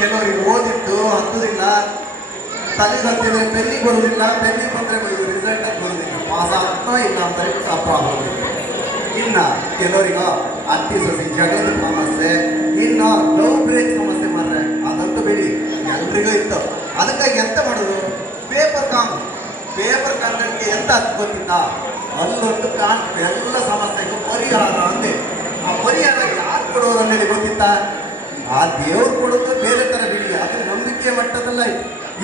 ಕೆಲವರಿಗೆ ಓದಿಟ್ಟು ಹತ್ತುದಿಲ್ಲ ತಲೆಗೆ ಹತ್ತಿದ್ರೆ ಪೆನ್ನಿಗೆ ಬರುವುದಿಲ್ಲ, ಪೆನ್ನಿಗೆ ಬಂದರೆ ರಿಸಲ್ಟ್ ಬರುವುದಿಲ್ಲ. ಪಾಸ್ ಆಗ್ತಾ ಇಲ್ಲ ಅಂತ ಪ್ರಾಬ್ಲಮ್ ಇನ್ನ ಕೆಲವರಿಗೆ ಅತ್ತಿ ಸೊಸಿ ಜಗದ ಸಮಸ್ಯೆ. ಇನ್ನು ಲವ್ ಬ್ರೇಕ್ ಸಮಸ್ಯೆ ಮಾಡ್ರೆ ಅದಂತೂ ಬಿಡಿ. ಎಲ್ರಿಗೂ ಇತ್ತು. ಅದಕ್ಕಾಗಿ ಎಂತ ಮಾಡೋದು? ಪೇಪರ್ ಕಾಮ್ ಪೇಪರ್ ಕಾನ್ಗೆ ಎಂತ ಗೊತ್ತಿಲ್ಲ. ಅಲ್ಲೊಂದು ಕಾನ್ ಎಲ್ಲ ಸಮಸ್ಯೆಗೂ ಪರಿಹಾರ ಅಂದೆ. ಆ ಪರಿಹಾರ ಯಾರು ಕೊಡೋದು ಅನ್ನೋದು ಗೊತ್ತಿತ್ತ? ಆ ದೇವ್ರು ಕೊಡೋದು ಬೇರೆ ತರ ಬಿಡಿ. ಅದು ನಂಬಿಕೆ ಮಟ್ಟದಲ್ಲ.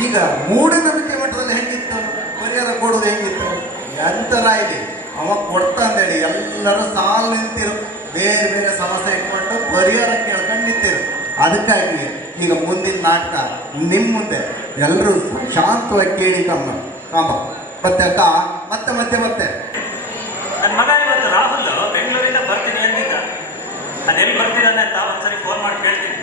ಈಗ ಮೂಢನಂಬಿಕೆ ಮಟ್ಟದಲ್ಲಿ ಹೆಂಗಿತ್ತು? ಪರಿಹಾರ ಕೊಡೋದು ಹೆಂಗಿತ್ತು? ಎಂತರ ಇದೆ ಅವ ಕೊಡ್ತಾ ಅಂದೇಳಿ ಎಲ್ಲರೂ ಸಾಲು ನಿಂತಿರು. ಬೇರೆ ಬೇರೆ ಸಮಸ್ಯೆ ಇಟ್ಕೊಂಡು ಪರಿಹಾರ ಕೇಳ್ಕೊಂಡು ನಿಂತಿರು. ಅದಕ್ಕಾಗಿ ಈಗ ಮುಂದಿನ ನಾಟಕ ನಿಮ್ಮ ಮುಂದೆ. ಎಲ್ಲರೂ ಶಾಂತವಾಗಿ ಕೇಳಿ ಕಮ್ಮ ಕಾಂಬ ಮತ್ತೆ ಅಕ್ಕ? ಮತ್ತೆ ಮತ್ತೆ ಮತ್ತೆ ನನ್ನ ಮಗ ಇವತ್ತು ರಾಹುಲ್ ಬೆಂಗಳೂರಿಂದ ಬರ್ತೀನಿ ಅಂತಿದ್ದ ಅದೆಲ್ಲಿ ಬರ್ತೀರಾನೆ ಅಂತ ಒಂದ್ಸರಿ ಫೋನ್ ಮಾಡಿ ಕೇಳ್ತೀನಿ.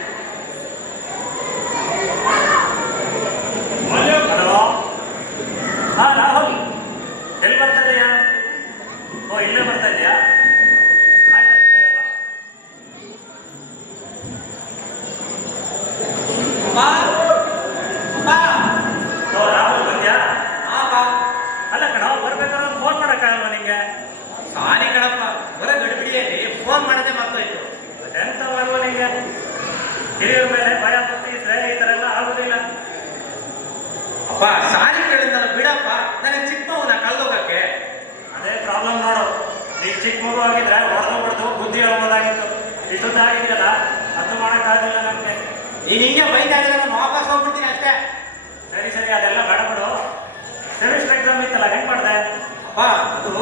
ಹಲೋ ಹಾ ಹಿರಿಯರ ಮೇಲೆ ಭಯ ಭಕ್ತಿ ಇದ್ರೆ ಈ ತರ ಎಲ್ಲ ಆಗುದಿಲ್ಲ ಅಪ್ಪ ಕೇಳಿದ ಬಿಡಪ್ಪ ನನಗೆ ಚಿಕ್ಕ ಮಗುನ ಕಳ್ದೋಗಕ್ಕೆ. ಅದೇ ಪ್ರಾಬ್ಲಮ್ ನೋಡು. ನೀ ಚಿಕ್ಕ ಮಗು ಆಗಿದ್ರೆ ಹೊಡೆದು ಹೊಡೆದು ಬುದ್ಧಿ ಹೇಳ್ಬೋದಾಗಿತ್ತು. ಇಷ್ಟೊಂದು ಆಗಿದ್ದೀರಲ್ಲ ಅದು ಮಾಡೋಕ್ಕಾಗಲಿಲ್ಲ ನಮಗೆ. ನೀನು ಹಿಂಗೆ ಬೈತಾ ಇದ್ರೆ ನಾನು ವಾಪಸ್ ಹೋಗ್ಬಿಡ್ತೀನಿ ಅಷ್ಟೇ. ಸರಿ ಸರಿ ಅದೆಲ್ಲ ಬೇಡ ಬಿಡು. ಸೆಮಿಸ್ಟರ್ ಎಕ್ಸಾಮ್ ಇತ್ತಲ್ಲ ಹೆಂಗ್ ಮಾಡಿದೆ? ಅಪ್ಪ ಅದು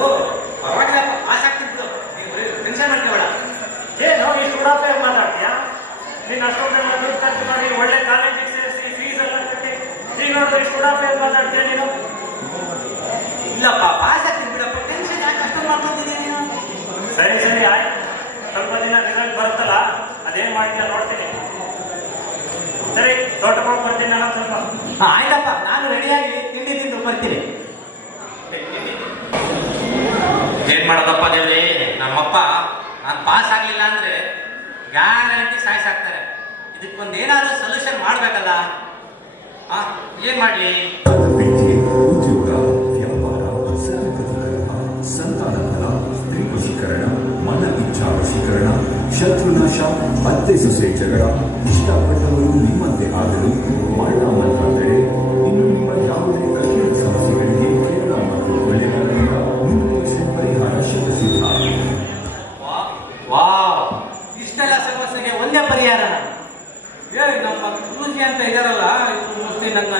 ಪಾಸ್ ಆಗ್ತೀನಿ ಬಿಡು. ನೀವು ಟೆನ್ಷನ್ ಮಾಡ್ಕೋಬೇಡ. ಏನು ಇಷ್ಟು ಉಡಾಪೆ ಮಾತಾಡ್ತೀಯಾ ನೀನು ಅಷ್ಟೊಂದೆಲ್ಲ ದುಡ್ಡು ಖರ್ಚು ಮಾಡಿ ಒಳ್ಳೆ ಕಾಲೇಜಿಗೆ ಸೇರಿಸಿ ಫೀಸ್ ಎಲ್ಲ ಕಟ್ಟಿ ನೀನು ನೋಡಿದ್ರೆ ಇಷ್ಟು ಉಡಾಪೆ ಮಾತಾಡ್ತೀಯ ನೀನು? ಇಲ್ಲಪ್ಪ ಪಾಸ್ ಆಗ್ತೀನಿ ಬಿಡಪ್ಪ ಟೆನ್ಷನ್ ಯಾಕೆ ಅಷ್ಟೊಂದು ಮಾಡ್ಕೊಂಡಿದ್ದೀನಿ ನೀನು? ಸರಿ ಸರಿ ಆಯ್ತು. ಸ್ವಲ್ಪ ದಿನ ರಿಸಲ್ಟ್ ಬರುತ್ತಲ್ಲ ಅದೇನ್ ಮಾಡ್ತೀಯ ನೋಡ್ತೀನಿ. ಸರಿ ತೋಟಕ್ಕೆ ಬರ್ತೀನಿ ನಾನು ಸ್ವಲ್ಪ. ಹಾ, ಆಯ್ತಪ್ಪ ನಾನು ರೆಡಿಯಾಗಿ ತಿಂಡಿ ತಿಂದು ಬರ್ತೀನಿ. ಏನ್ ಮಾಡೋದಪ್ಪ ದೇವ್ರಿ? ನಮ್ಮಪ್ಪ ನಾನು ಪಾಸ್ ಆಗ್ಲಿಲ್ಲ ಅಂದ್ರೆ ಗ್ಯಾರಂಟಿ ಸಾಯಿಸಾಕ್ತಾರೆ? ಇದಕ್ಕೊಂದು ಏನಾದ್ರೂ ಸೊಲ್ಯೂಷನ್ ಮಾಡಬೇಕಲ್ಲ? ಆ, ಏನ್ ಮಾಡ್ಲಿ? ಉದ್ಯೋಗ ವ್ಯಾಪಾರ ಸಂತಾನಫಲ ಸ್ತ್ರೀ ವಶೀಕರಣ ಮನ ಇಚ್ಛಾ ವಶೀಕರಣ ಶತ್ರುನಾಶ ಅತ್ತೆ ಸೊಸೆ ಜಗಳ, ಇಷ್ಟಪಟ್ಟವರು ನಿಮ್ಮಂತೆ ಆದರೂ ಮರಣ ಸಮಸ್ಯೆಗೆ ಒಂದೇ ಏ ನಮ್ಮ ಗುರೂಜಿ ಅಂತ ಇದಾರಲ್ಲ ಮೋಸ್ಟ್ಲಿ ನನ್ನ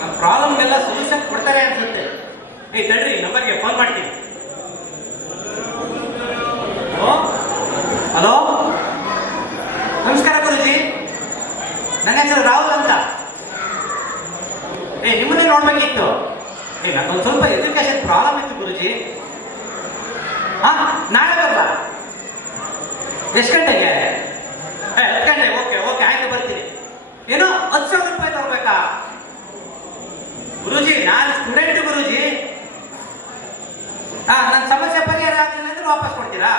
ನಮ್ಮ ಪ್ರಾಬ್ಲಮ್ಗೆಲ್ಲ ಸೊಲ್ಯೂಷನ್ ಕೊಡ್ತಾರೆ ಅನ್ಸುತ್ತೆ. ಏ, ತಡ್ರಿ, ನಂಬರ್ಗೆ ಫೋನ್ ಮಾಡ್ತೀನಿ. ಹಲೋ? ನಮಸ್ಕಾರ ಗುರುಜಿ. ನನ್ನ ಹೆಸರು ರಾಹುಲ್ ಅಂತ. ಏ, ನಿಮ್ಮನ್ನೇ ನೋಡ್ಬೇಕಿತ್ತು. ಏ, ನಂಗೊಂದು ಸ್ವಲ್ಪ ಎಜುಕೇಶನ್ ಪ್ರಾಬ್ಲಮ್ ಇತ್ತು ಗುರುಜಿ. ಹಾ, ನಾಳೆ ಬರಲ್ಲ ಎಷ್ಟು ಗಂಟೆಗೆ ಏ ಹತ್ತು ಗಂಟೆ ಓಕೆ ಓಕೆ ಆಯ್ತು ಬರ್ತೀನಿ ಏನೋ ಹತ್ತು ಸಾವಿರ ರೂಪಾಯಿ ತಗೋಬೇಕಾ ಗುರುಜಿ, ನಾನು ಸ್ಟೂಡೆಂಟ್ ಗುರುಜಿ. ಹಾ ನನ್ನ ಸಮಸ್ಯೆ ಪರಿಹಾರ ಆಗಲಿಲ್ಲ ಅಂದ್ರೆ ವಾಪಸ್ ಕೊಡ್ತೀರಾ?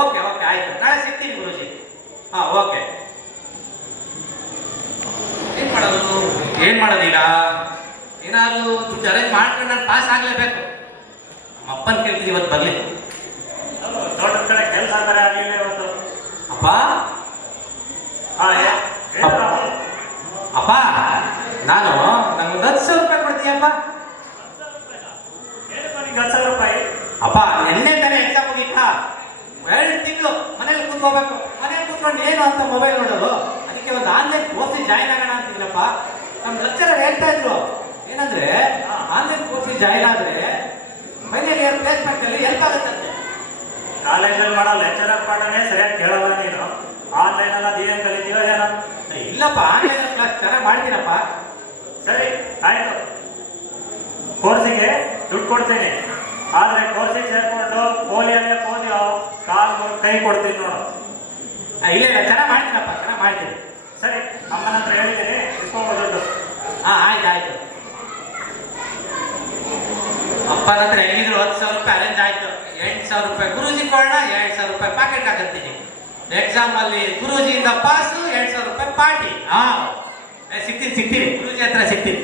ಓಕೆ ಓಕೆ ಆಯ್ತು. ನಾಳೆ ಸಿಗ್ತೀನಿ ಗುರುಜಿ. ಹಾ ಓಕೆ ಏನ್ ಮಾಡೋದು? ಏನ್ ಮಾಡೋದೀಗ? ಏನಾದ್ರು ದುಡ್ಡು ಅರೇಂಜ್ ಮಾಡ್ಕೊಂಡು ನಾನು ಪಾಸ್ ಆಗ್ಲೇಬೇಕು. ನಮ್ಮ ಅಪ್ಪನ ಕೇಳ್ತೀನಿ, ಇವತ್ತು ಬರ್ಲಿ. ದೊಡ್ಡ ಕಡೆ ಕೆಲಸ ಬರ ಆಗಲಿಲ್ಲ ಇವತ್ತು ಅಪ್ಪ ಹಾ ಏ- ಏನು ರಾಹುಲ್? ಅಪ್ಪ ನಾನು ನಂಗೆ ಹತ್ತು ಸಾವಿರ ರೂಪಾಯಿ ಕೊಡ್ತೀಯಪ್ಪ ಏನಪ್ಪ ನಿಂಗೆ ಹತ್ತು ಸಾವಿರ ರೂಪಾಯಿ ಅಪ್ಪ ನಿನ್ನೆ ತಾನೇ ಎಕ್ಸಾಮ್ ಮುಗೀತಾ? ಎರಡು ತಿಂಗಳು ಮನೇಲಿ ಕೂತ್ಕೋಬೇಕು. ಮನೇಲಿ ಕೂತ್ಕೊಂಡು ಏನು ಅಂತ ಮೊಬೈಲ್ ನೋಡೋದು? ಅದಕ್ಕೆ ಒಂದು ಆನ್ಲೈನ್ ಕೋರ್ಸಿಗೆ ಜಾಯ್ನ್ ಆಗೋಣ ಅಂತಿದ್ರಪ್ಪ ನಮ್ಮ ಲೆಕ್ಚರರ್ ಹೇಳ್ತಾ ಇದ್ರು. ಏನಂದ್ರೆ ಆನ್ಲೈನ್ ಕೋರ್ಸಿಗೆ ಜಾಯ್ನ್ ಆದ್ರೆ ಫೈನಲ್ ಇಯರ್ ಪ್ಲೇಸ್ಮೆಂಟ್ ಅಲ್ಲಿ ಹೆಲ್ಪ್ ಆಗುತ್ತಂತೆ ಕಾಲೇಜಲ್ಲಿ ಮಾಡೋ ಲೆಕ್ಚರರ್ ಪಾಠನೇ ಸರಿಯಾಗಿ ಕೇಳಲ್ಲ ನೀನು. ಆನ್ಲೈನ್ ಅಲ್ಲಿ ಏನು ಕಲಿತೀವೋ ಏನೋ. ಇಲ್ಲಪ್ಪ ಆನ್ಲೈನ್ ಕ್ಲಾಸ್ ಚೆನ್ನಾಗಿ ಮಾಡ್ತೀನಪ್ಪ. ಸರಿ ಆಯ್ತು. ಕೋರ್ಸಿಗೆ ದುಡ್ಡು ಕೊಡ್ತೀನಿ. ಆದ್ರೆ ಕೋರ್ಸಿಗೆ ಸೇರ್ಕೊಂಡು ಕೋಲಿ ಅಲ್ಲೇ ಕೋಲಿ ಕಾಲ್ ಕೈ ಕೊಡ್ತೀನಿ ನೋಡು. ಇಲ್ಲೇ ಚೆನ್ನಾಗ್ ಮಾಡ್ತೀನಪ್ಪ ಚೆನ್ನಾಗ್ ಮಾಡ್ತೀನಿ ಸರಿ ಅಮ್ಮನ ಹತ್ರ ಹೇಳಿದ್ದೀನಿ ಇಸ್ಕೊಂಬೋದು ಹಾ ಆಯ್ತು ಆಯ್ತು. ಅಪ್ಪನ ಹತ್ರ ಹೇಳಿದ್ರು ಹತ್ತು ಸಾವಿರ ರೂಪಾಯಿ ಅರೆಂಜ್ ಆಯ್ತು. ಎಂಟು ಸಾವಿರ ರೂಪಾಯಿ ಗುರುಜಿ ಕೊಡೋಣ ಎರಡು ಸಾವಿರ ರೂಪಾಯಿ ಪಾಕೆಟ್ ಹಾಕಿರ್ತೀನಿ ಎಕ್ಸಾಮ್ ಅಲ್ಲಿ ಗುರುಜಿಯಿಂದ ಪಾಸು ಎರಡು ಸಾವಿರ ರೂಪಾಯಿ ಪಾರ್ಟಿ ಹಾ ಸಿಕ್ತೀನಿ ಸಿಕ್ತೀನಿ ಗುರುಜಿ ಹತ್ರ ಸಿಕ್ತೀನಿ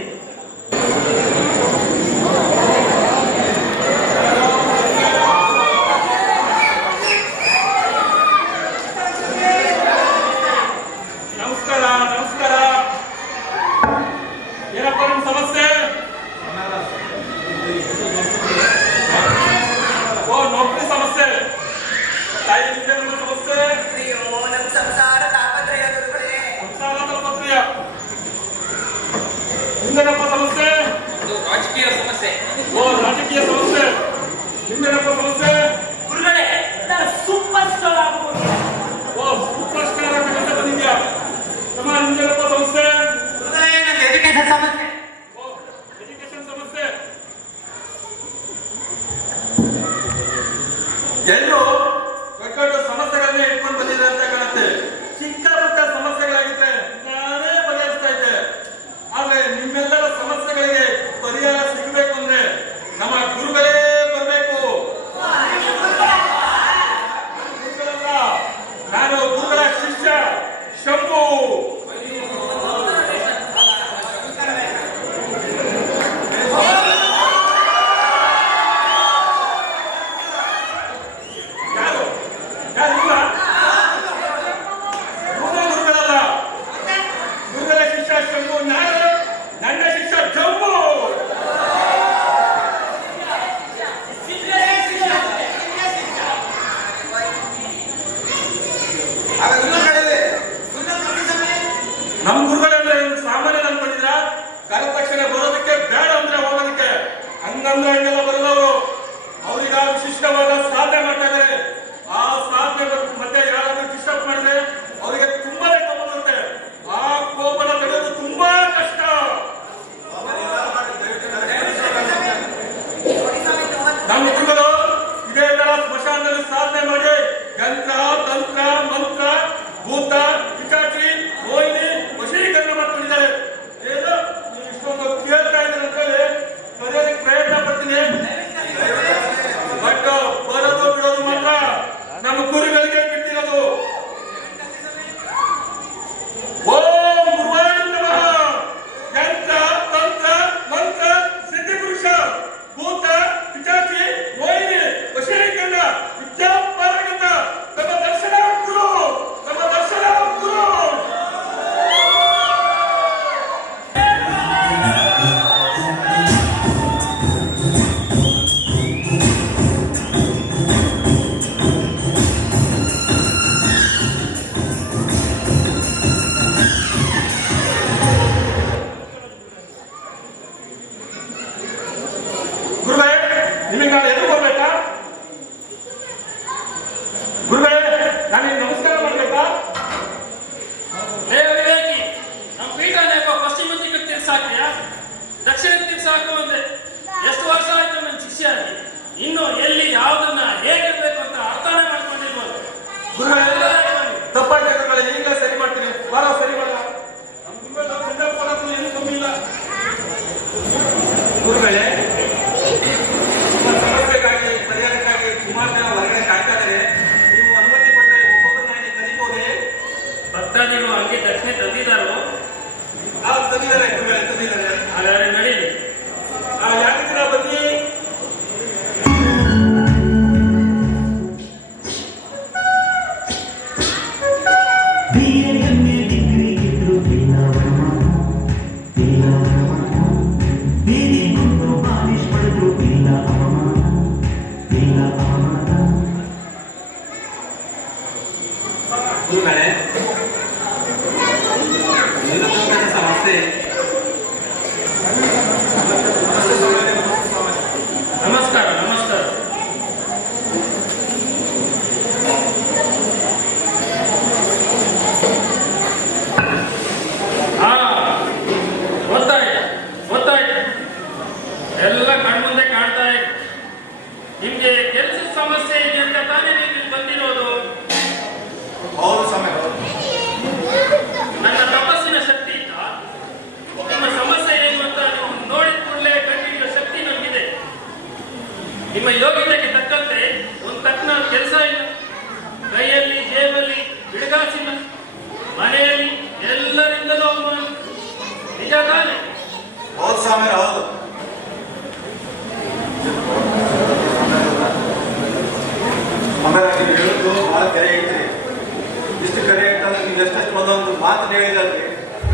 se. O Radikya Sonse, dia tahu, seh. ನಮ್ಮಿಬ್ಬರುಗಳು ಇದೇ ತರ ಸ್ಮಶಾನದಲ್ಲಿ ಸಾಧನೆ ಮಾಡಿ ಯಂತ್ರ ತಂತ್ರ ಮಂತ್ರ ಭೂತ ಪಿಚಾಚಿ ಮೋಹಿನಿ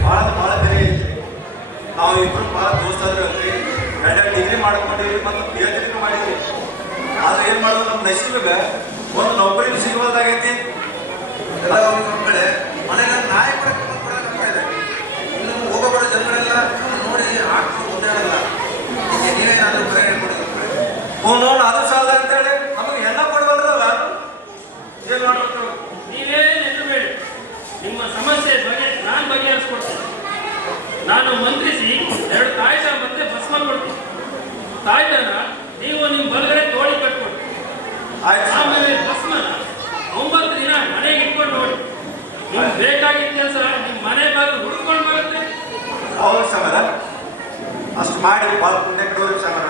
ಭಾಳ ಭಾಳ ಬೆಲೆ ಐತ್ರಿ ನಾವು ಇಬ್ಬರು ಭಾಳ ದೋಸ್ತಾದ್ರು ಎರಡೆರಡು ಡಿಗ್ರಿ ಮಾಡ್ಕೊಂಡಿವಿ ಮತ್ತು ಪಿ ಎಚ್ ಡಿನೂ ಮಾಡಿದ್ರಿ ಆದ್ರೆ ಏನು ಮಾಡೋದು ನಮ್ಮ ನಸೀಬಿಗೆ ಒಂದು ನೌಕರಿ ಸಿಗುವುದಾಗೈತಿ ಎಲ್ಲ ಒಂದು ಕಡೆ. ನಾಯಿ ಇನ್ನು ನೋಡಿ ಅಂತೇಳಿ ನಮಗೆ ಏನು ಮಾಡ್ಬೇಕು ನಿಮ್ಮ ಸಮಸ್ಯೆ ಬಗೆಹರಿಸ್ಕೊಡ್ತೀನಿ ನಾನು ಮಂತ್ರಿಸಿ ಎರಡು ತಾಯ್ತ ಮತ್ತೆ ಭಸ್ಮ ಕೊಡ್ತೀನಿ. ತಾಯ್ತನ ನೀವು ನಿಮ್ಮ ಬಲಗಡೆ ತೋಳಿ ಕಟ್ಕೊಡಿ. ಆಮೇಲೆ ಭಸ್ಮನ ಒಂಬತ್ತು ದಿನ ಮನೆಗೆ ಇಟ್ಕೊಂಡು ನೋಡಿ. ನಿಮ್ಗೆ ಬೇಕಾಗಿದ್ದ ಕೆಲಸ ನಿಮ್ಮ ಮನೆ ಬಾಗಿಲು ಹುಡುಕೊಂಡು ಬರುತ್ತೆ. ಹೌದು ಸಮರ ಅಷ್ಟು ಮಾಡಿ ಭಾಳ ಪುಣ್ಯ ಕೊಡೋರು ಸಮರ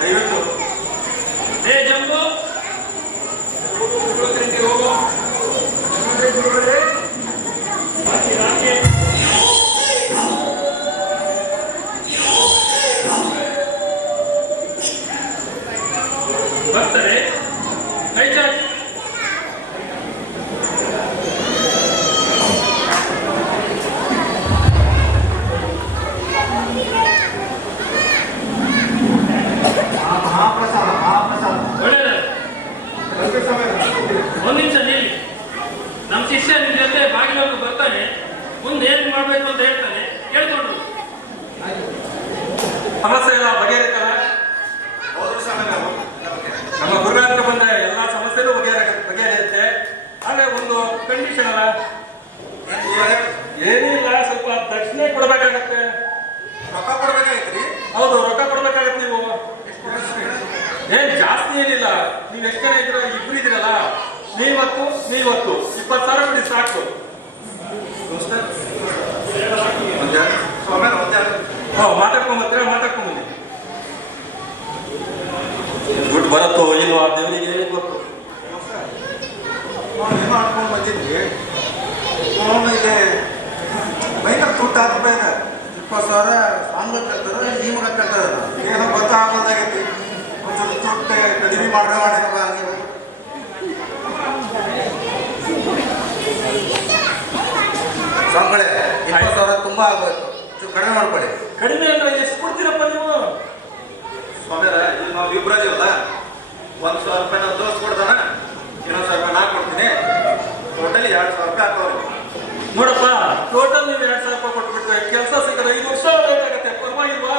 ದಯವಿಟ್ಟು. ಹೇ ಜಂಬು ಸಮಸ್ಯೆ ಎಲ್ಲ ಸಮರ ನಮ್ಮ ಗುರುಗಳ ಹತ್ರ ಎಲ್ಲ ಸಮಸ್ಯೆನೂ ಬಗೆಹರ, ಬಗೆಹರಿಯುತ್ತೆ. ಆದ್ರೆ ಒಂದು ಕಂಡೀಷನ್ ಅಲ್ಲ. ಏನಿಲ್ಲ ಸ್ವಲ್ಪ ದಕ್ಷಿಣೆ ಕೊಡಬೇಕಾಗತ್ತೆ. ರೊಕ್ಕ ಕೊಡ್ಬೇಕಾಗೈತ್ರಿ ಹೌದು, ರೊಕ್ಕ ಕೊಡ್ಬೇಕಾಗತ್ತೆ ನೀವು. ಏನ್ ಜಾಸ್ತಿ ಏನಿಲ್ಲ. ನೀವು ಎಷ್ಟು ಜನ ಇದ್ರ, ಇಬ್ರು ಇದ್ರಲ್ಲ ನೀವತ್ತು ನೀವತ್ತು. ಇಪ್ಪತ್ತು ಸಾವಿರ ಕೊಡಿ, ಸಾಕು. ಒಂದೇ ಮಾತಾಡ್ಕೊಂಬತ್ತೀರ ಮಾತಾಡ್ಕೊಂಬಂದಿ ದುಡ್ಡು ಬರತ್ತೋ ಇಲ್ವಾ ದೇವರಿಗೆ ಏನು ಗೊತ್ತು? ಮಾಡ್ಕೊಂಡು ಬಂದಿದ್ವಿ. ಇಲ್ಲಿ ಮೈನಾಗ ತುಟ್ಟ ಇಪ್ಪತ್ತು ಸಾವಿರ ಸಾಂಗ್ ಕೇಳ್ತಾರೆ ನಿಮ್ಗೆ ಕೇಳ್ತಾರೆ. ಏನೋ ಗೊತ್ತಾಗೋದಾಗೈತಿ. ಒಂದ್ಸಲ ತುಟ್ಟ ಕಡಿಮೆ ಮಾಡ್ರೆ ಮಾಡ್ಸಪ್ಪ ನೀವು ಸ್ವಾಮಿಗಳೇ, ಇಪ್ಪತ್ತು ಸಾವಿರ ತುಂಬಾ ಚೂರು ಕಡಿಮೆ ಮಾಡ್ಕೊಳ್ಳಿ ಕಡಿಮೆ ಅಂದ್ರೆ ಎಷ್ಟು ಕೊಡ್ತೀರಪ್ಪ ನೀವು? ಸ್ವಾಮಿಯರ ಇಲ್ಲಿ ನಾವು ಇಬ್ಬರು ಇದೀವಲ್ಲ ಒಂದು ಸಾವಿರ ರೂಪಾಯಿ ನಾವು ದೋಸ್ತ್ ಕೊಡ್ತಾನ? ಇನ್ನೊಂದು ಸಾವಿರ ರೂಪಾಯಿ ನಾನು ಕೊಡ್ತೀನಿ. ಟೋಟಲ್ ಎರಡು ಸಾವಿರ ರೂಪಾಯಿ ಹಾಕೋರು. ನೋಡಪ್ಪ ಟೋಟಲ್ ನೀವು ಎರಡ್ ಸಾವಿರ ರೂಪಾಯಿ ಕೊಟ್ಬಿಟ್ರೆ ಕೆಲಸ ಸಿಗದೆ ಐದು ವರ್ಷ ಲೇಟ್ ಆಗತ್ತೆ ಪರವಾಗಿಲ್ವಾ?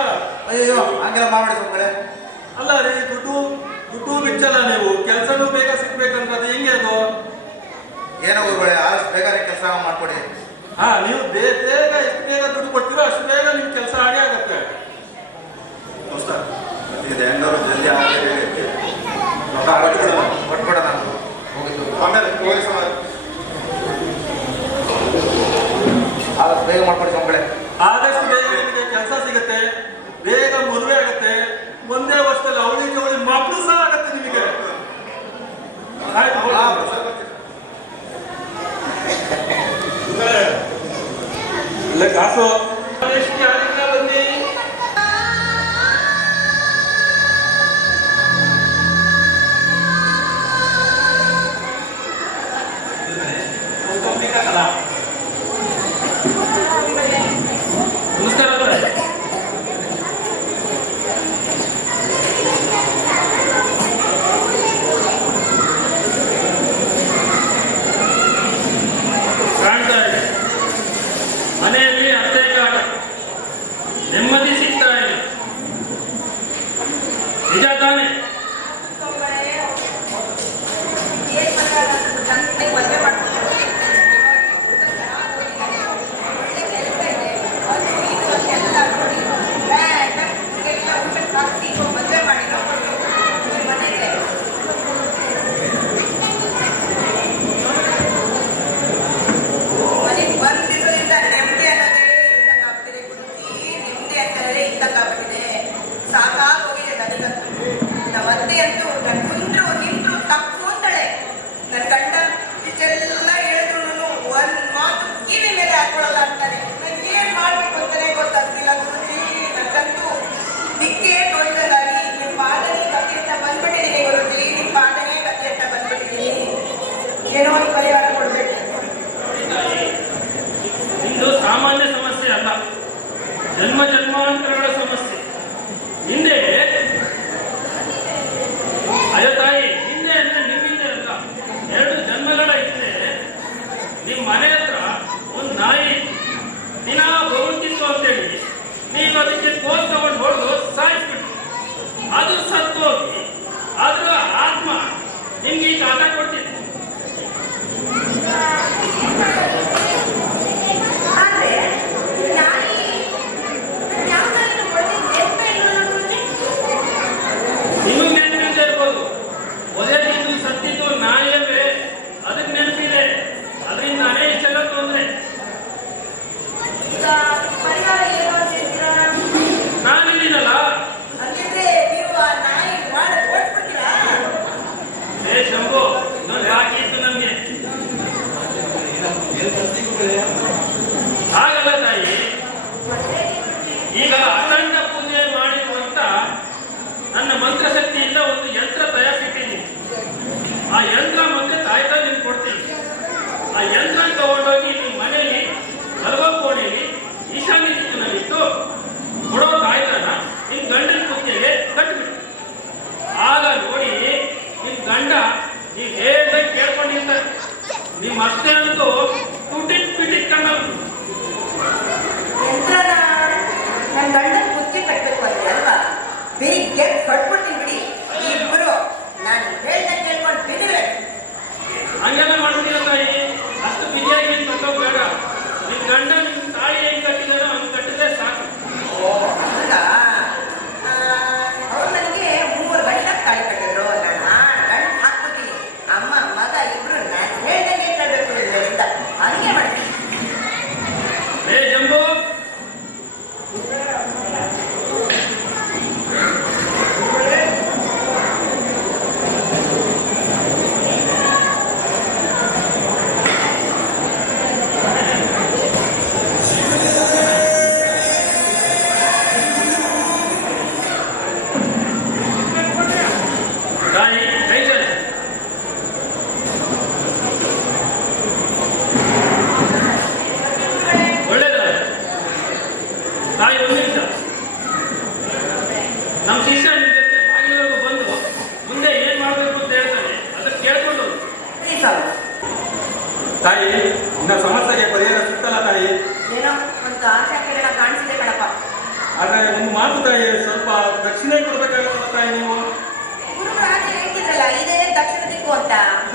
ಅಯ್ಯೋ ಹಂಗೆಲ್ಲ ಮಾಡಿ ಸ್ವಾಮಿಗಳೇ. ಅಲ್ಲ ರೀ ದುಡ್ಡು ದುಡ್ಡು ಬಿಚ್ಚಲ್ಲ ನೀವು. ಕೆಲಸನೂ ಬೇಗ ಸಿಗ್ಬೇಕಂದ್ರೆ ಅದು ಹೆಂಗೆ ಅದು? ಏನೋ ಗುರುಗಳೇ ಆದಷ್ಟು ಬೇಗನೆ ಕೆಲಸ ಮಾಡ್ಕೊಡಿ. ಹಾ, ನೀವು ಬೇಗ ಎಷ್ಟು ಬೇಗ ದುಡ್ಡು ಕೊಡ್ತೀರೋ ಅಷ್ಟು ಬೇಗ ನಿಮ್ ಕೆಲಸ ಹಾಗೆ ಆಗತ್ತೆ. ದೋಸ್ತ ಇದು ಹೆಂಗಾರು ಜಲ್ದಿ ರೊಕ್ಕ ಕೊಟ್ಬಿಡೋಣ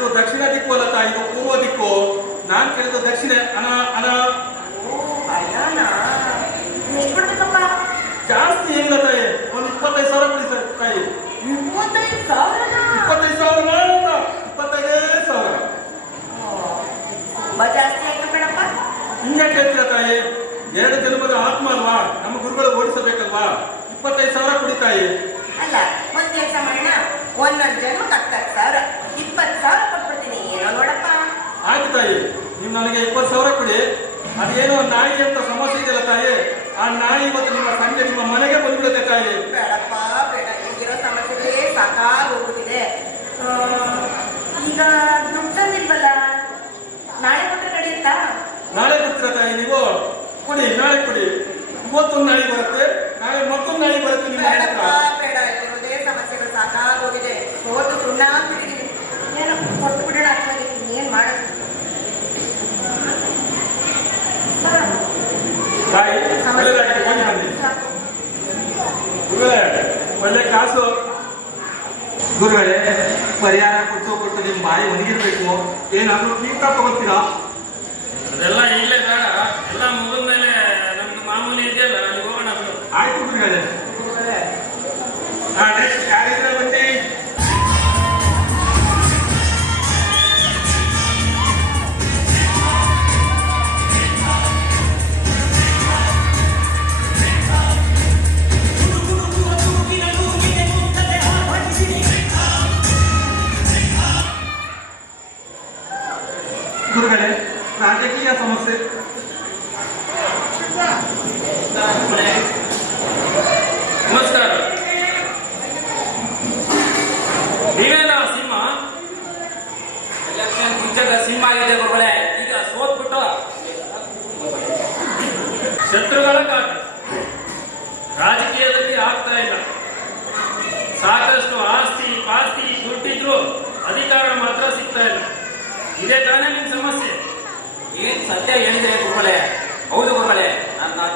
ಇದು ದಕ್ಷಿಣ ದಿಕ್ಕು ಅಲ್ಲ ತಾಯಿ ಇದು ಪೂರ್ವ ದಿಕ್ಕು. ನಾನ್ ಕೇಳಿದ್ದು ದಕ್ಷಿಣ ಅನ ಅನ ಜಾಸ್ತಿ ಇಲ್ಲ ತಾಯಿ ಒಂದು ಇಪ್ಪತ್ತೈದು ಸಾವಿರ ಕೊಡಿ ಸರ್ ತಾಯಿ. ಮೂವತ್ತೈದು ಸಾವಿರನಾ? ಇಪ್ಪತ್ತೈದು ಸಾವಿರ ಇಪ್ಪತ್ತೈದೇ ಸಾವಿರ. ಜಾಸ್ತಿ ಆಯ್ತು ಕಣಪ್ಪ. ಹಿಂಗೆ ಕೇಳ್ತೀರ ತಾಯಿ? ಎರಡು ಜನ್ಮದ ಆತ್ಮ ಅಲ್ವಾ? ನಮ್ಮ ಗುರುಗಳು ಓಡಿಸಬೇಕಲ್ವಾ? ಇಪ್ಪತ್ತೈದು ಸಾವಿರ ಕುಡಿತಾಯಿ ಅಲ್ಲ ಒಂದ್ ಕೆಲಸ ಮಾಡೋಣ. ಒಂದೊಂದು ಜನ್ಮಕ್ಕೆ ಹತ್ತತ್ತು ಸಾವಿರ. ಇಪ್ಪತ್ತು ಸಾವಿರ ಕೊಟ್ಬಿಡ್ತೀನಿ. ಏನೋ ನೋಡಪ್ಪ. ಆಯ್ತು ತಾಯಿ ನೀವು ನನಗೆ ಇಪ್ಪತ್ತು ಸಾವಿರ ಕೊಡಿ. ಅದೇನು ನಾಯಿ ಅಂತ ಸಮಸ್ಯೆ ಇದೆಯಲ್ಲ ತಾಯಿ ಆ ನಾಯಿ ಇವತ್ತು ನಿಮ್ಮ ಸಂಜೆ ನಿಮ್ಮ ಮನೆಗೆ ಬಂದ್ಬಿಡುತ್ತೆ ತಾಯಿ. ಬೇಡಪ್ಪ ಬೇಡ ಈಗಿರೋ ಸಮಸ್ಯೆಗೆ ಸಾಕಾಗಿ ಹೋಗ್ಬಿಟ್ಟಿದೆ ಆ, ಈಗ ದುಡ್ಡಂದಿಲ್ವಲ್ಲ ನಾಳೆ ಕೊಟ್ಟರೆ ನಡೆಯುತ್ತಾ ನಾಳೆ ಕೊಡ್ತೀರಾ ತಾಯಿ ನೀವು? ಕೊಡಿ ನಾಳೆ ಕೊಡಿ. ಇವತ್ತೊಂದು ನಾಳೆ ಬರುತ್ತೆ ನಾಳೆ ಮತ್ತೊಂದು ನಾಳೆ ಬರುತ್ತೆ ನಿಮ್ಮ ಹತ್ರ ಬೇಡ ಇರೋದೇ ಸಮಸ್ಯೆಗಳು ಸಾಕಾಗಿ ಹೋಗಿದೆ ಹೋದು ಸುಣ್ಣ ಆಗ್ಬಿಟ್ಟಿದ್ದೀನಿ ಏನೋ ಕೊಟ್ಟು ಬಿಡೋಣ ಅಷ್ಟೇ ಏನ್ ಮಾಡೋದು ಹೋಗಿ ಬನ್ನಿ ಗುರುಗಳೇ ಒಳ್ಳೆ ಕಾಸು. ಗುರುಗಳೇ ಪರಿಹಾರ ಕೊಟ್ಟು ಕೊಟ್ಟು ನಿಮ್ಮ ಬಾಯಿ ಒಣಗಿರ್ಬೇಕು. ಏನಾದ್ರೂ ತೀರ್ಥ ತಗೋತೀರಾ? ಅದೆಲ್ಲ ಇಲ್ಲೇ ಬೇಡ. ಎಲ್ಲ ಮುಗಿದ್ಮೇಲೆ ನಮ್ದು ಮಾಮೂಲಿ ಇದೆಯಲ್ಲ ಅಲ್ಲಿ ಹೋಗೋಣ. ಆಯ್ತು ಗುರುಗಳೇ. ಆ ನೆಕ್ಸ್ಟ್ ಯಾರಿದ್ರೆ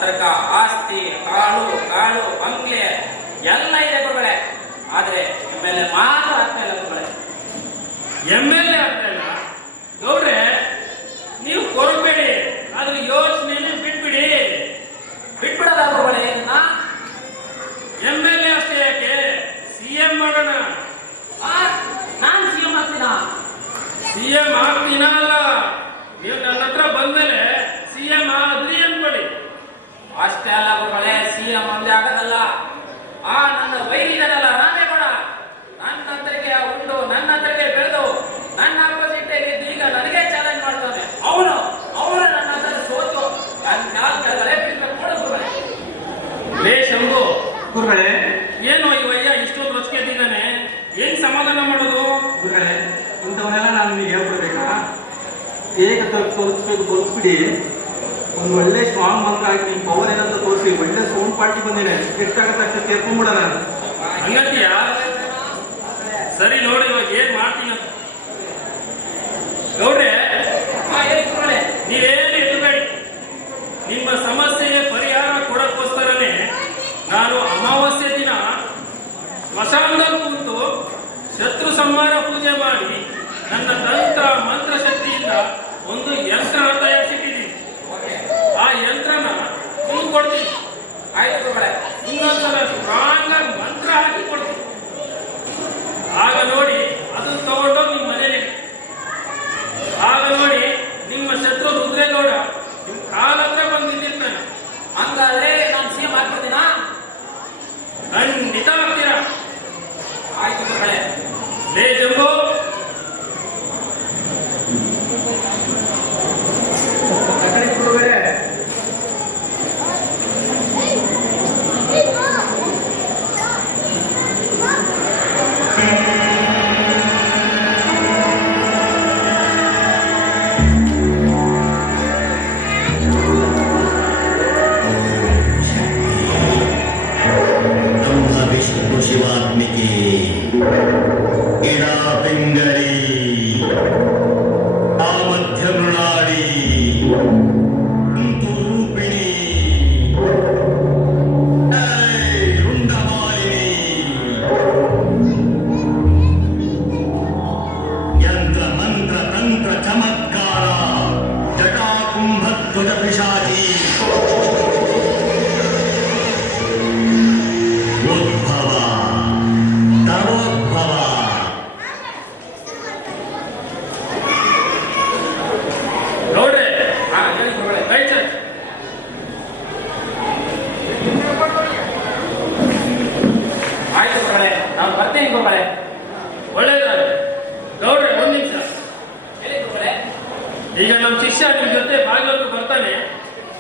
ಹತ್ರಕ ಆಸ್ತಿ ಕಾಳು ಕಾಳು ಬಂಗ್ಲೆ ಎಲ್ಲ ಇದೆ ಗುರುಗಳೇ. ಆದ್ರೆ ಮೇಲೆ ಮಾತ್ರ ಆಗ್ತಾ ಇಲ್ಲ ಗುರುಗಳೇ. ಎಂ ಎಲ್ ಎ ಆಗ್ತಾ ಇಲ್ಲ. ಗೌಡ್ರೆ ನೀವು ಕೊರಬೇಡಿ. ಅದ್ರ ಯೋಚನೆಯಲ್ಲಿ ಬಿಟ್ಬಿಡಿ. ಬಿಟ್ಬಿಡಲ್ಲ ಗುರುಗಳೇ ಎಂ ಎಲ್ ಎ ಅಷ್ಟೇ ಯಾಕೆ? ಸಿ ಎಂ ಮಾಡೋಣ. ಆ, ಸಿ ಎಂ ಆಗ್ತೀನ? ಸಿ ಎಂ ಆಗ್ತೀನ ಅಲ್ಲ ನೀವು ನನ್ನ ಹತ್ರ ಬಂದ್ಮೇಲೆ ಸಿ ಎಂ ಆದ್ರಿ ಅನ್ಕೊಳ್ಳಿ ಅಷ್ಟೇ ಅಲ್ಲ ಗುರುಗಳೇ ಸಿಎಂ ಒಂದೇ ಆಗೋದಲ್ಲ ಆ ನನ್ನ ವೈರಿದನಲ್ಲ ನಾನೇ ಕೊಡ. ನನ್ನ ಹತ್ರಕ್ಕೆ ಉಂಡು ನನ್ನ ಹತ್ರಕ್ಕೆ ಬೆಳೆದು ನನ್ನ ಆಪೋಸಿಟ್ ಈಗ ನನಗೆ ಚಾಲೆಂಜ್ ಮಾಡ್ತಾನೆ ಅವನು ಅವನು ನನ್ನ ಹತ್ರ ಸೋತು. ಲೇ ಶಂಭು ಗುರುಗಳೇ. ಏನು ಇವಯ್ಯ ಇಷ್ಟೊಂದು ರೊಚ್ಚಿಗೆದ್ದಿದ್ದಾನೆ ಏನ್ ಸಮಾಧಾನ ಮಾಡೋದು? ಗುರುಗಳೇ ಇಂಥವನ್ನೆಲ್ಲ ನಾನು ನಿಮಗೆ ಹೇಳ್ಕೊಡ್ಬೇಕಾ? ಹೇಗೆ ತೋರಿಸ್ಬೇಕು ತೋರಿಸ್ಬಿಡಿ ಒಂದು ಒಳ್ಳೆ ಸ್ಟ್ರಾಂಗ್ ಮಂತ್ರ ನಿಮ್ಮ ಪವರ್ ಏನಂತ ತೋರಿಸಿ, ಒಳ್ಳೆ ಸೌಂಡ್ ಪಾರ್ಟಿ ಬಂದಿದೆ. ಎಷ್ಟಾಗತ್ತೆ ಅಷ್ಟು ತೀರ್ಕೊಂಡ್ಬಿಡ ಹಂಗಂತೀಯ? ಸರಿ ನೋಡಿ, ಇವಾಗ ಏನ್ ಮಾಡ್ತೀನಿ ಗೌಡ್ರೆ, ನೀವೇನು ಎದುಬೇಡಿ ನಿಮ್ಮ ಸಮಸ್ಯೆಗೆ ಪರಿಹಾರ ಕೊಡಕ್ಕೋಸ್ಕರನೇ ನಾನು ಅಮಾವಾಸ್ಯೆ ದಿನ ಸ್ಮಶಾನದಲ್ಲಿ ಕುಂತು ಶತ್ರು ಸಂಹಾರ ಪೂಜೆ ಮಾಡಿ ನನ್ನ ತಂತ್ರ ಮಂತ್ರ ಶಕ್ತಿಯಿಂದ ಒಂದು ಯಂತ್ರ ತಯಾರಿಸಿದ್ದೀನಿ ಆ ಯಂತ್ರನ ನೀವು ಕೊಡ್ತೀನಿ. ಆಯ್ತು ಇನ್ನೊಂದ್ಸಲ ಸ್ಟ್ರಾಂಗ್ ಆಗಿ ಮಂತ್ರ இராபிங்கள் ಈಗ ನಮ್ಮ ಶಿಷ್ಯ ನಿಮ್ ಜೊತೆ ಬಾಗಿಲು ಬರ್ತಾನೆ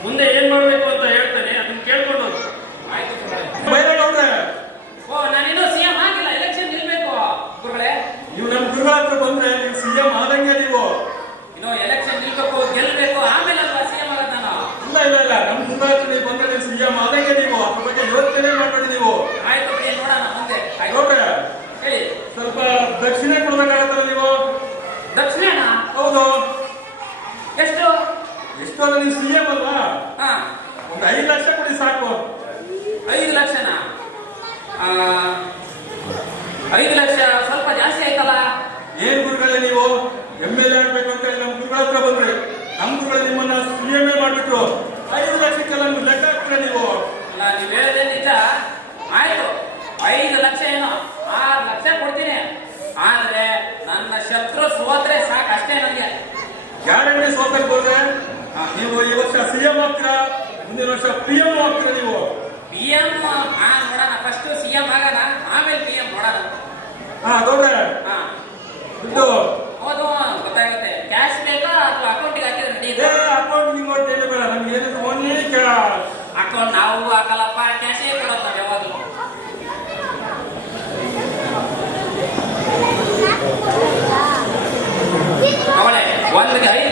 ಮುಂದೆ ಏನ್ ಮಾಡ್ಬೇಕು ಅಂತ ಹೇಳ್ತಾನೆ ಅದನ್ನ ಕೇಳ್ಕೊಂಡು ಹೋಗಿ. ಓ ನಾನಿನ್ನೂ ಸಿಎಂ ಆಗಿಲ್ಲ ಎಲೆಕ್ಷನ್ ನಿಲ್ಬೇಕು ಗುರುಗಳೇ. ನೀವು ನಮ್ಮ ಗುರುಗಳ ಹತ್ರ ಬಂದ್ರೆ ನೀವು ಸಿಎಂ ಆದಂಗೆ ನೀವು. ಇನ್ನು ಎಲೆಕ್ಷನ್ ನಿಲ್ಬೇಕು ಗೆಲ್ಬೇಕು ಆಮೇಲೆ ಅಲ್ವಾ ಸಿಎಂ ಆಗೋದು ನಾನು ಇಲ್ಲ ಇಲ್ಲ ಇಲ್ಲ. ನಮ್ಮ ಗುರುಗಳ ಹತ್ರ ನೀವು ಬಂದ್ರೆ ನೀವು ಸಿಎಂ ಆದಂಗೆ ನೀವು. ಅದ್ರ ಬಗ್ಗೆ ಯೋಚನೆ ಮಾಡಬೇಡಿ ನೀವು. ಆಯ್ತು ಬಿಡಿ ನೋಡೋಣ ಮುಂದೆ. ಆಯ್ತು. ಗೌಡ್ರೆ ಹೇಳಿ. ಸ್ವಲ್ಪ ದಕ್ಷಿಣ ಕೊಡ್ಬೇಕಾಗತ್ತಲ್ಲ ನೀವು ದಕ್ಷಿಣ ಹೌದು ಎಷ್ಟು ನೀವು ಸಿಎಂ ಅಲ್ವಾ ಹಾ. ಒಂದು ಐದು ಲಕ್ಷ ಕೊಡಿ ಸಾಕು. ಐದು ಲಕ್ಷನಾ? ಐದು ಲಕ್ಷ ಸ್ವಲ್ಪ ಜಾಸ್ತಿ ಆಯ್ತಲ್ಲ? ಏನ್ ಗುರುಗಳೇ ನೀವು? ಎಂ ಎಲ್ ಎ ಆಗ್ಬೇಕು ಅಂತ ನಮ್ಮ ಗುರುಗಳ ಹತ್ರ ಬಂದ್ರಿ. ನಮ್ಮ ಗುರುಗಳು ನಿಮ್ಮನ್ನ ಸಿಎಂ ಎ ಮಾಡ್ಬಿಟ್ರು. ಐದು ಲಕ್ಷಕ್ಕೆಲ್ಲ ನೀವು ಲೆಕ್ಕ ಹಾಕ್ತೀರ ನೀವು? ಅಲ್ಲ ನೀವು ಹೇಳಿದ್ರೆ ನಿಜ. ಆಯ್ತು. ಐದು ಲಕ್ಷ ಏನು? ಆರು ಲಕ್ಷ ಕೊಡ್ತೀನಿ. ಆದ್ರೆ ನನ್ನ ಶತ್ರು ಸೋತ್ರೆ ಸಾಕು ಅಷ್ಟೇ ನನಗೆ ಯಾರನ್ನೇ ಸೋತಕ್ಕೆ ಹೋದ್ರೆ ನೀವು ಈ ವರ್ಷ ಸಿಎಂ ಆಗ್ತೀರಾ ಮುಂದಿನ ವರ್ಷ ಪಿ ಎಂ ಆಗ್ತೀರಾ ನೀವು ಪಿ ಎಂ ಹಾ ನೋಡೋಣ ಫಸ್ಟ್ ಸಿ ಎಂ ಆಗೋಣ ಆಮೇಲೆ ಪಿ ಎಂ ನೋಡೋಣ ಹಾ ಗೌಡ್ರೆ ದುಡ್ಡು ಹೌದು ಗೊತ್ತಾಗುತ್ತೆ ಕ್ಯಾಶ್ ಬೇಕಾ ಅಥವಾ ಅಕೌಂಟಿಗೆ ಹಾಕಿದ್ರೆ ಏ ನಡೀತಾ ಅಕೌಂಟ್ ಏನು ಬೇಡ ನಮ್ಗೆ ಏನಿದ್ರು ಓನ್ಲಿ ಕ್ಯಾಶ್ ಅಕೌಂಟ್ ನಾವು ಹಾಕಲ್ಲಪ್ಪ ಕ್ಯಾಶೇ ಕೊಡೋದು ನಾವು ಯಾವಾಗಲೂ ಅವಳೆ ಐದು